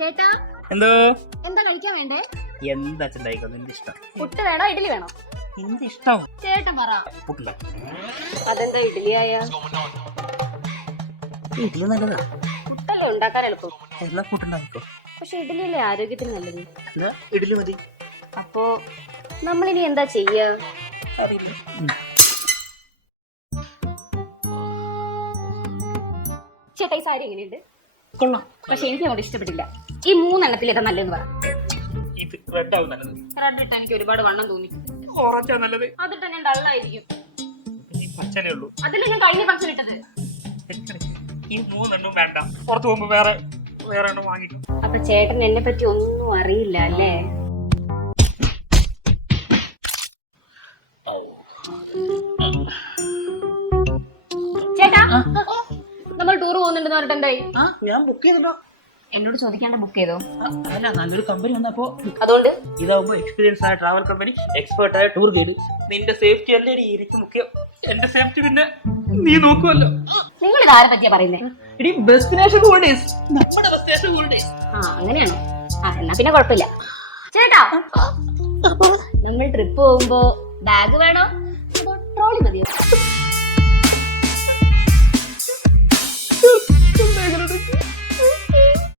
ചേട്ടാ എന്തോ എന്താ കഴിക്കാൻ വേണ്ടേ? എന്താ ചെണ്ടായിക്കോ നിന്റെ ഇഷ്ടം. പുട്ട് വേണോ ഇഡ്ഡലി വേണോ? നിന്റെ ഇഷ്ടം. ചേട്ടൻ പറ. പുട്ടുണ്ടോ? അതെന്താ ഇഡ്ഡലിയായ? ഇഡ്ഡലി നല്ലതാ. പുട്ടല്ലേ ഉണ്ടാക്കാൻ എളുപ്പം. എല്ലാ പുട്ടുണ്ടായിക്കോ. പക്ഷെ ഇഡ്ഡലിയല്ലേ ആരോഗ്യത്തിന് നല്ലത്. എന്നാ ഇഡ്ഡലി മതി. അപ്പോ നമ്മളിനി എന്താ ചെയ്യാ? ചേട്ടാ ഈ സാരി എങ്ങനെയുണ്ട്? കൊള്ളാം. പക്ഷെ എനിക്ക് അങ്ങോട്ട് ഇഷ്ടപ്പെട്ടില്ല. ഈ 3 എണ്ണത്തിലേതാ നല്ലതെന്ന് പറ. ഇത് റെഡ് ആവും നല്ലത്. റെഡ് ഇട്ടാ എനിക്ക് ഒരുപാട് വണ്ണം തോന്നി. ഓറഞ്ചാ നല്ലത്. അതിട്ടാ ഞാൻ ഡള്ളായിരിക്കും. ഈ പച്ചനേ ഉള്ളൂ. അതല്ലേ ഞാൻ കഴിഞ്ഞ ഫംഗ്ഷൻ ഇട്ടത്. ഈ 3 എണ്ണവും വേണ്ട. പുറത്ത് പോകുമ്പോ വേറെ എണ്ണം വാങ്ങിക്കും. അപ്പൊ ചേട്ടൻ എന്നെ പറ്റി ഒന്നും അറിയില്ല അല്ലേ? ചേട്ടാ നമ്മൾ ടൂർ പോകുന്നുണ്ടെന്ന് പറഞ്ഞിട്ട് എന്തായി? ഞാൻ ബുക്ക് ചെയ്തല്ലോ. എന്നോട് ചോദിക്കാണ്ട് ബുക്ക് ചെയ്തോ? അല്ല, നല്ലൊരു കമ്പനി വന്നപ്പോ അതുകൊണ്ട് ഇതാവുമ്പോ എക്സ്പീരിയൻസ് ആയ ട്രാവൽ കമ്പനി, എക്സ്പേർട്ട് ആയ ടൂർ ഗൈഡ്. നിന്റെ സേഫ്റ്റി അല്ലേ എനിക്ക് മുഖ്യം. എന്റെ സേഫ്റ്റി പിന്നെ നീ നോക്കുമല്ലോ. നിങ്ങൾ ഇത് ആരെ പറ്റിയാ പറയുന്നേ? ഇനി ഡെസ്റ്റിനേഷൻ ഹോളിഡേയ്സ്, നമ്മുടെ ഡെസ്റ്റിനേഷൻ ഹോളിഡേയ്സ്. അങ്ങനെയാണോ? എന്നാ പിന്നെ കുഴപ്പമില്ല. ചേട്ടാ നമ്മൾ ട്രിപ്പ് പോകുമ്പോ ബാഗ് വേണോ അതോ ട്രോളി മതിയോ?